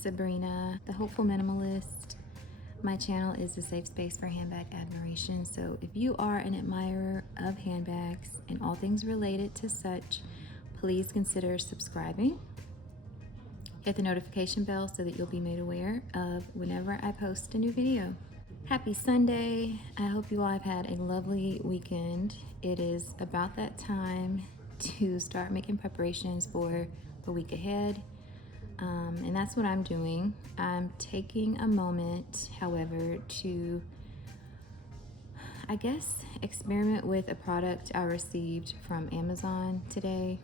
Sabrina, the Hopeful Minimalist. My channel is a safe space for handbag admiration, so if you are an admirer of handbags and all things related to such, please consider subscribing. Hit the notification bell so that you'll be made aware of whenever I post a new video. Happy Sunday. I hope you all have had a lovely weekend. It is about that time to start making preparations for the week ahead. And that's what I'm doing. I'm taking a moment, however, to, I guess, experiment with a product I received from Amazon today.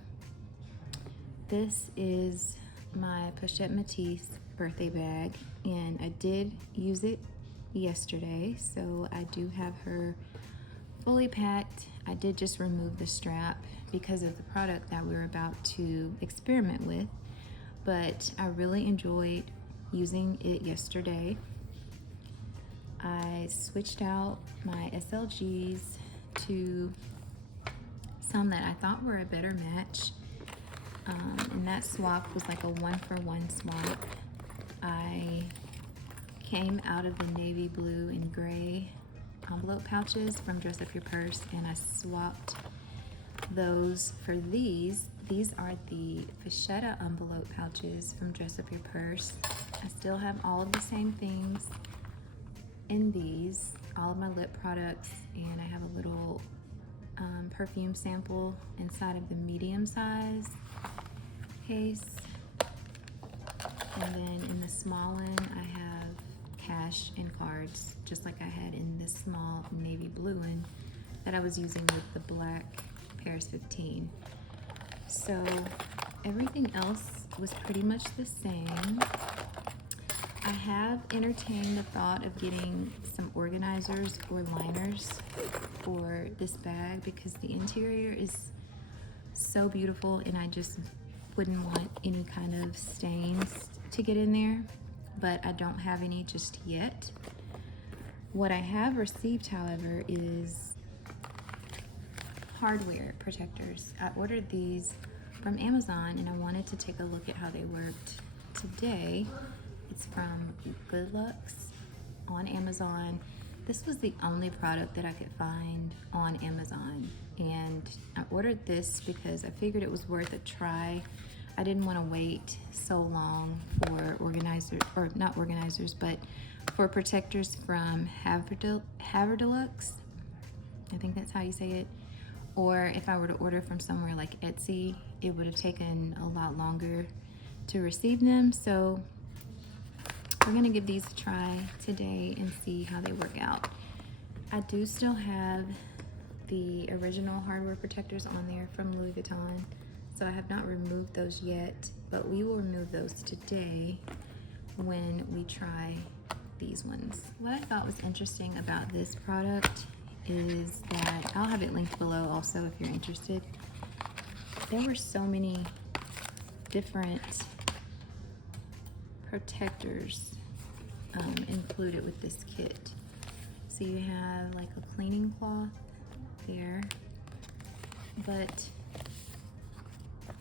This is my Pochette Metis birthday bag, and I did use it yesterday, so I do have her fully packed. I did just remove the strap because of the product that we're about to experiment with, but I really enjoyed using it yesterday. I switched out my SLGs to some that I thought were a better match. And that swap was like a 1-for-1 swap. I came out of the navy blue and gray envelope pouches from Dress Up Your Purse, and I swapped those for these. These are the Pochette envelope pouches from Dress Up Your Purse. I still have all of the same things in these, all of my lip products, and I have a little perfume sample inside of the medium size case. And then in the small one, I have cash and cards, just like I had in this small navy blue one that I was using with the black Paris 15. So everything else was pretty much the same. I have entertained the thought of getting some organizers or liners for this bag because the interior is so beautiful and I just wouldn't want any kind of stains to get in there, but I don't have any just yet. What I have received, however, is hardware protectors. I ordered these from Amazon and I wanted to take a look at how they worked today. It's from GoodLuxe on Amazon. This was the only product that I could find on Amazon, and I ordered this because I figured it was worth a try. I didn't want to wait so long for organizers, or not organizers, but for protectors from Deluxe. I think that's how you say it. Or if I were to order from somewhere like Etsy, it would have taken a lot longer to receive them. So we're gonna give these a try today and see how they work out. I do still have the original hardware protectors on there from Louis Vuitton, so I have not removed those yet, but we will remove those today when we try these ones. What I thought was interesting about this product is that, I'll have it linked below also if you're interested, there were so many different protectors included with this kit. So you have like a cleaning cloth there, but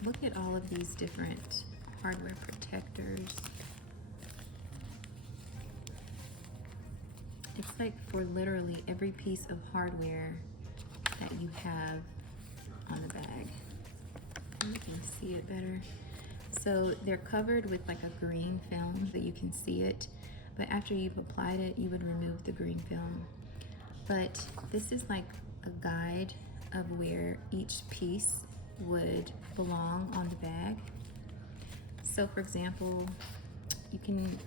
look at all of these different hardware protectors. It's like for literally every piece of hardware that you have on the bag. You can see it better. So they're covered with like a green film that you can see it, but after you've applied it, you would remove the green film. But this is like a guide of where each piece would belong on the bag. So for example, you can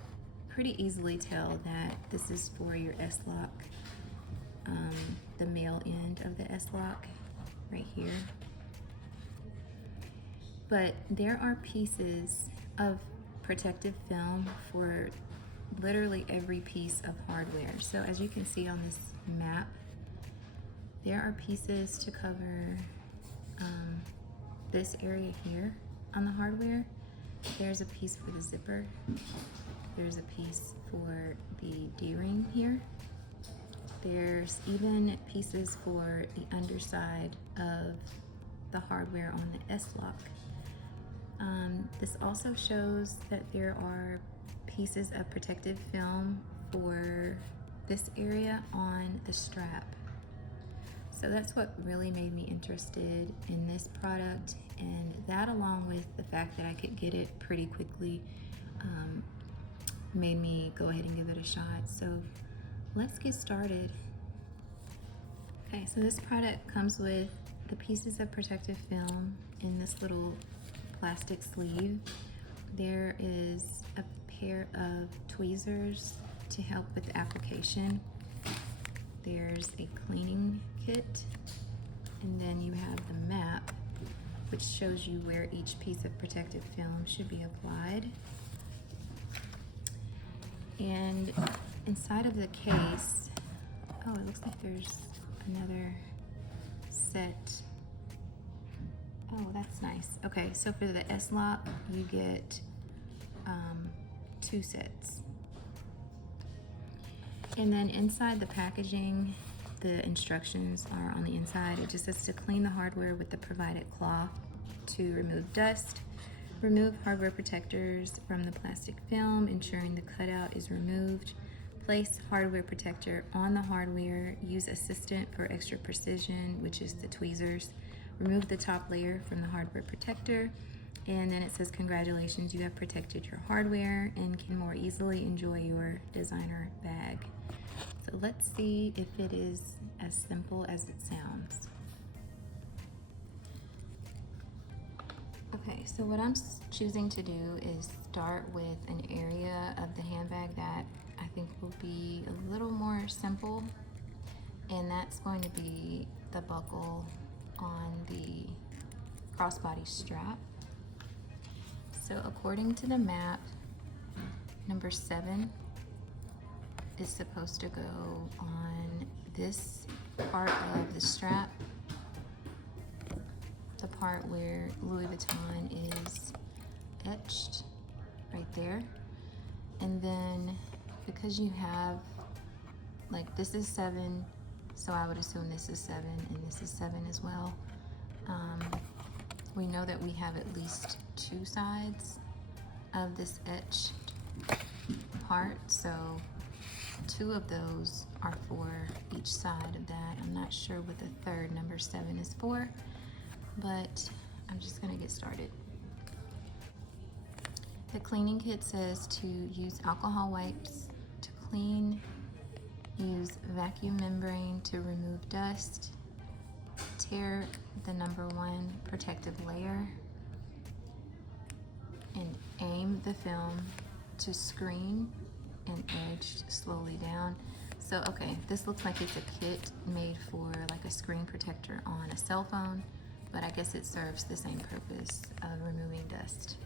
pretty easily tell that this is for your S-lock, the male end of the S-lock right here. But there are pieces of protective film for literally every piece of hardware. So as you can see on this map, there are pieces to cover this area here on the hardware. There's a piece for the zipper. There's a piece for the D-ring here. There's even pieces for the underside of the hardware on the S-lock. This also shows that there are pieces of protective film for this area on the strap. So that's what really made me interested in this product, and that, along with the fact that I could get it pretty quickly, made me go ahead and give it a shot. So let's get started. Okay, so this product comes with the pieces of protective film in this little plastic sleeve. There is a pair of tweezers to help with the application. There's a cleaning kit, and then you have the map, which shows you where each piece of protective film should be applied. And inside of the case, oh, it looks like there's another set. Oh, that's nice. Okay, so for the S-Lock, you get 2 sets. And then inside the packaging, the instructions are on the inside. It just says to clean the hardware with the provided cloth, to remove dust, remove hardware protectors from the plastic film, ensuring the cutout is removed, place hardware protector on the hardware, use assistant for extra precision, which is the tweezers, remove the top layer from the hardware protector, and then it says, congratulations, you have protected your hardware and can more easily enjoy your designer bag. So let's see if it is as simple as it sounds. Okay, so what I'm choosing to do is start with an area of the handbag that I think will be a little more simple, and that's going to be the buckle on the crossbody strap. So according to the map, number 7 is supposed to go on this part of the strap, the part where Louis Vuitton is etched right there. And then because you have, like, this is 7, so I would assume this is 7 and this is 7 as well. We know that we have at least 2 sides of this etched part, so 2 of those are for each side of that. I'm not sure what the third, number 7, is for, but I'm just gonna get started. The cleaning kit says to use alcohol wipes to clean, use vacuum membrane to remove dust, tear the number 1 protective layer, and aim the film to screen and edge slowly down. So, okay, this looks like it's a kit made for like a screen protector on a cell phone, but I guess it serves the same purpose of removing dust.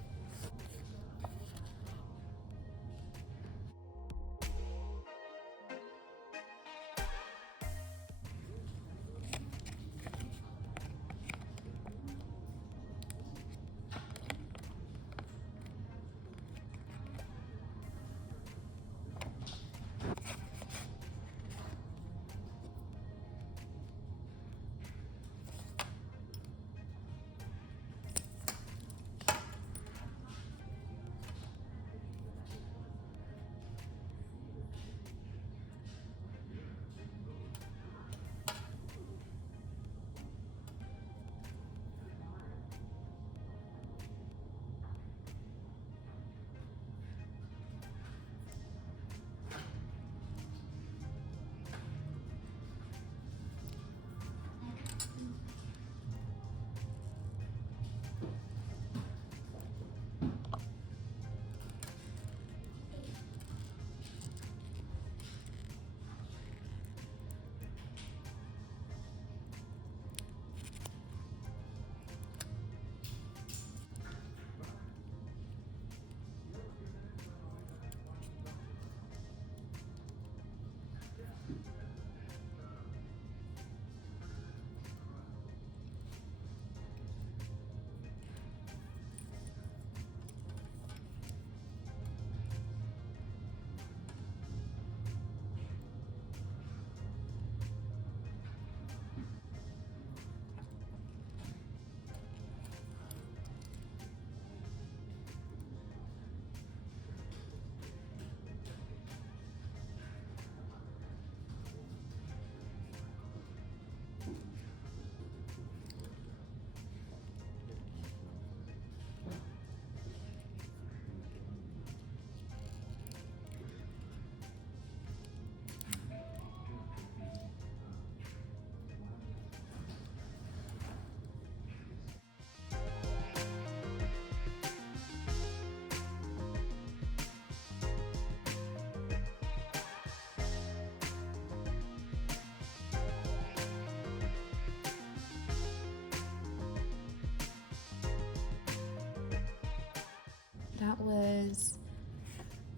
that was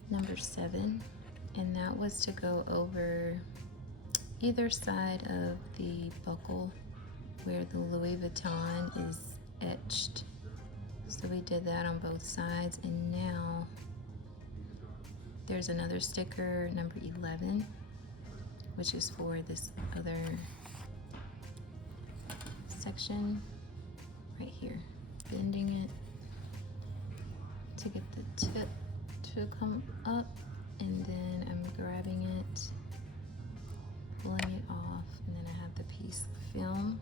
number 7, and that was to go over either side of the buckle where the Louis Vuitton is etched. So we did that on both sides, and now there's another sticker, number 11, which is for this other section right here. Bending it to get the tip to come up, and then I'm grabbing it, pulling it off, and then I have the piece of film.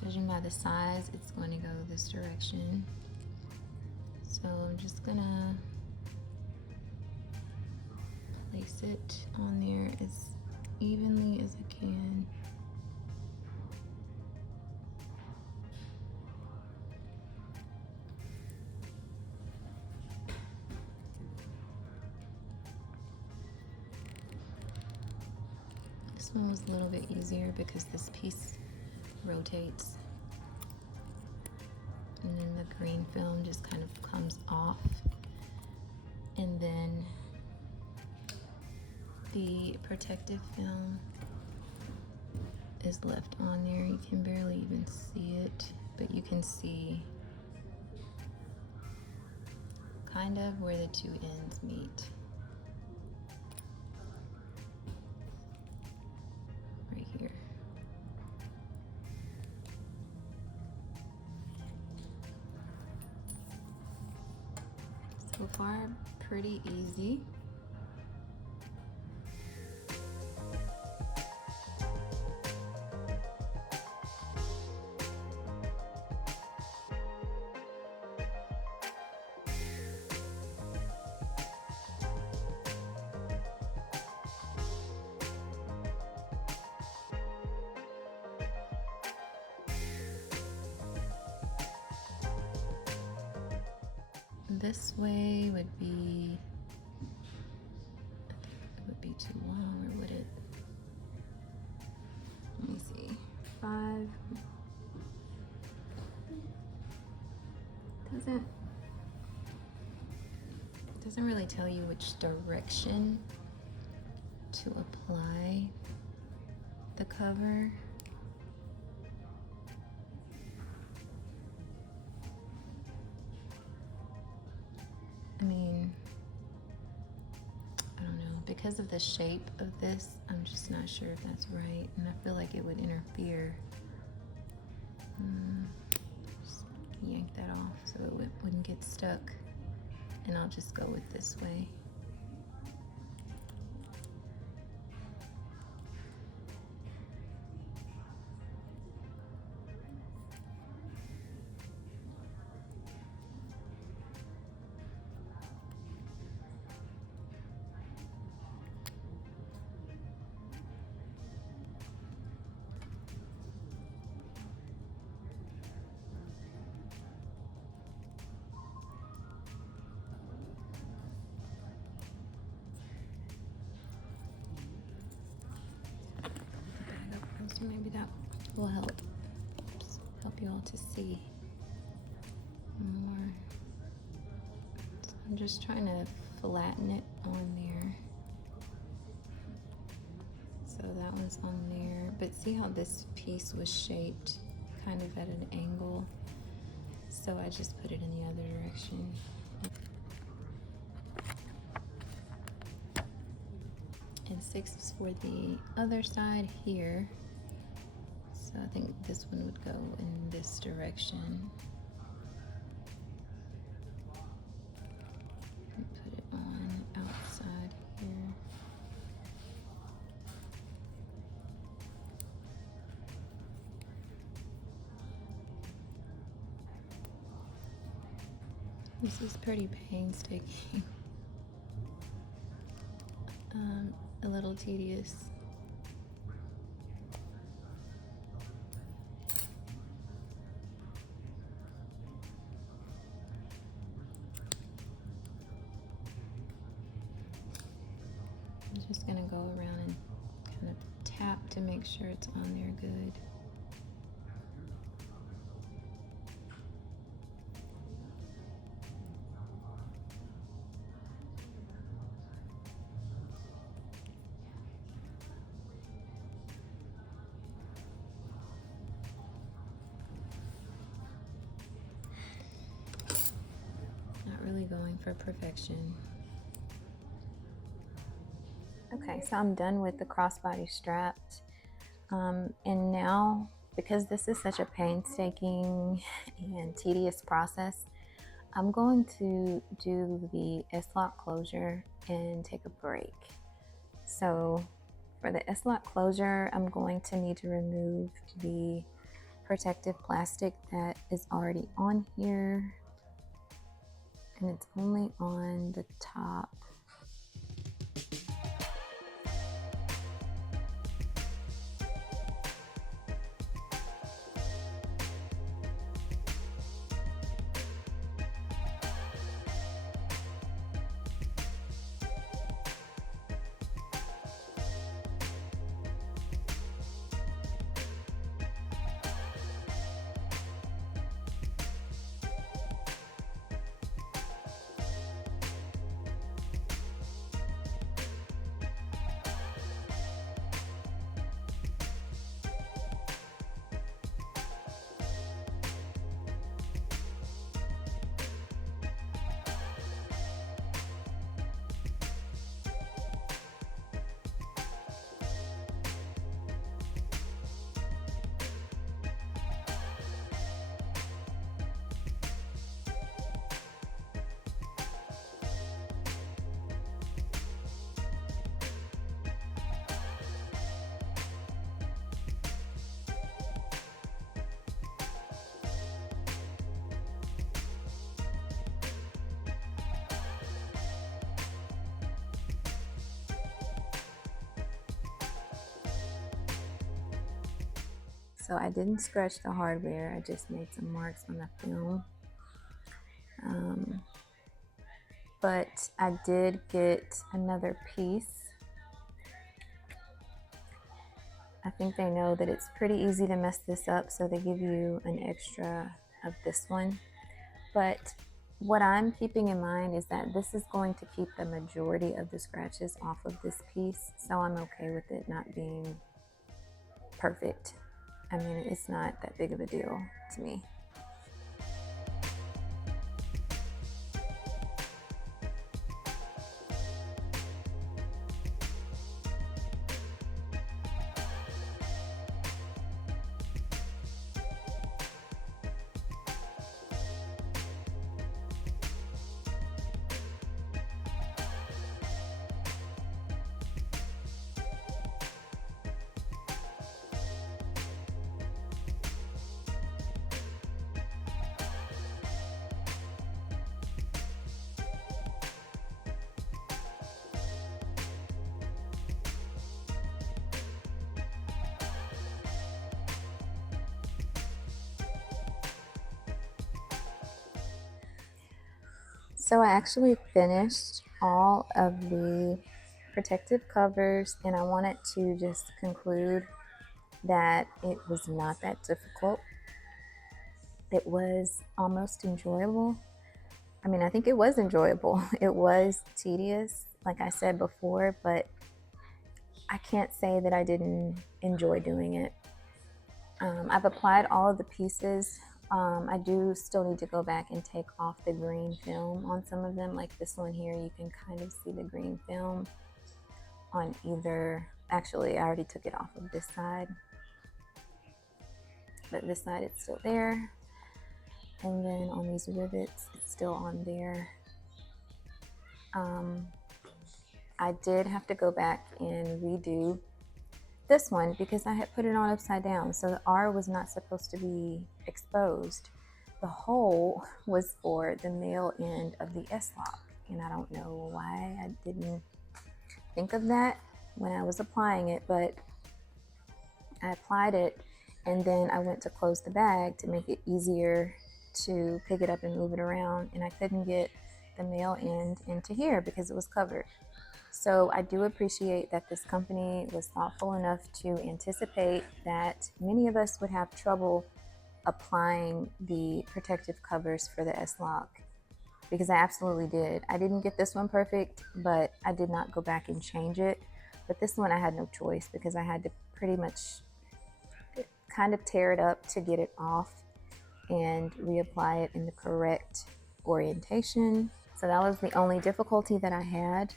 Judging by the size, it's going to go this direction. So I'm just gonna place it on there as evenly as I can. This one was a little bit easier because this piece rotates, and then the green film just kind of comes off, and then the protective film is left on there. You can barely even see it, but you can see kind of where the two ends meet. Right here. So far, pretty easy. This way would be, I think it would be too long, or would it? Let me see. 5. Doesn't really tell you which direction to apply the cover. I mean, I don't know. Because of the shape of this, I'm just not sure if that's right, and I feel like it would interfere. Just yank that off so it wouldn't get stuck, and I'll just go with this way. So maybe that will help you all to see more. So I'm just trying to flatten it on there. So that one's on there, but see how this piece was shaped kind of at an angle? So I just put it in the other direction. And 6 is for the other side here. So I think this one would go in this direction. And put it on outside here. This is pretty painstaking. A little tedious. I'm just gonna go around and kind of tap to make sure it's on there good. going for perfection. Okay, so I'm done with the crossbody strapped. And now, because this is such a painstaking and tedious process, I'm going to do the S-lock closure and take a break. So for the S-lock closure, I'm going to need to remove the protective plastic that is already on here, and it's only on the top. So I didn't scratch the hardware, I just made some marks on the film. But I did get another piece. I think they know that it's pretty easy to mess this up, so they give you an extra of this one. But what I'm keeping in mind is that this is going to keep the majority of the scratches off of this piece, so I'm okay with it not being perfect. I mean, it's not that big of a deal to me. So I actually finished all of the protective covers, and I wanted to just conclude that it was not that difficult. It was almost enjoyable. I mean, I think it was enjoyable. It was tedious, like I said before, but I can't say that I didn't enjoy doing it. I've applied all of the pieces. I do still need to go back and take off the green film on some of them. Like this one here, you can kind of see the green film on either. Actually, I already took it off of this side, but this side it's still there. And then on these rivets, it's still on there. I did have to go back and redo this one because I had put it on upside down, so the R was not supposed to be exposed. The hole was for the male end of the S-lock, and I don't know why I didn't think of that when I was applying it, but I applied it and then I went to close the bag to make it easier to pick it up and move it around, and I couldn't get the male end into here because it was covered. So I do appreciate that this company was thoughtful enough to anticipate that many of us would have trouble applying the protective covers for the S-lock, because I absolutely did. I didn't get this one perfect, but I did not go back and change it. But this one I had no choice because I had to pretty much kind of tear it up to get it off and reapply it in the correct orientation. So that was the only difficulty that I had.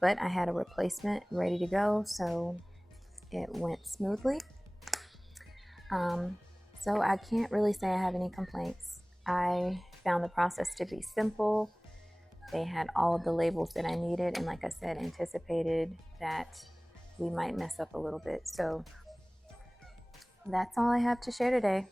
But I had a replacement ready to go, so it went smoothly. So I can't really say I have any complaints. I found the process to be simple. They had all of the labels that I needed, and like I said, anticipated that we might mess up a little bit. So that's all I have to share today.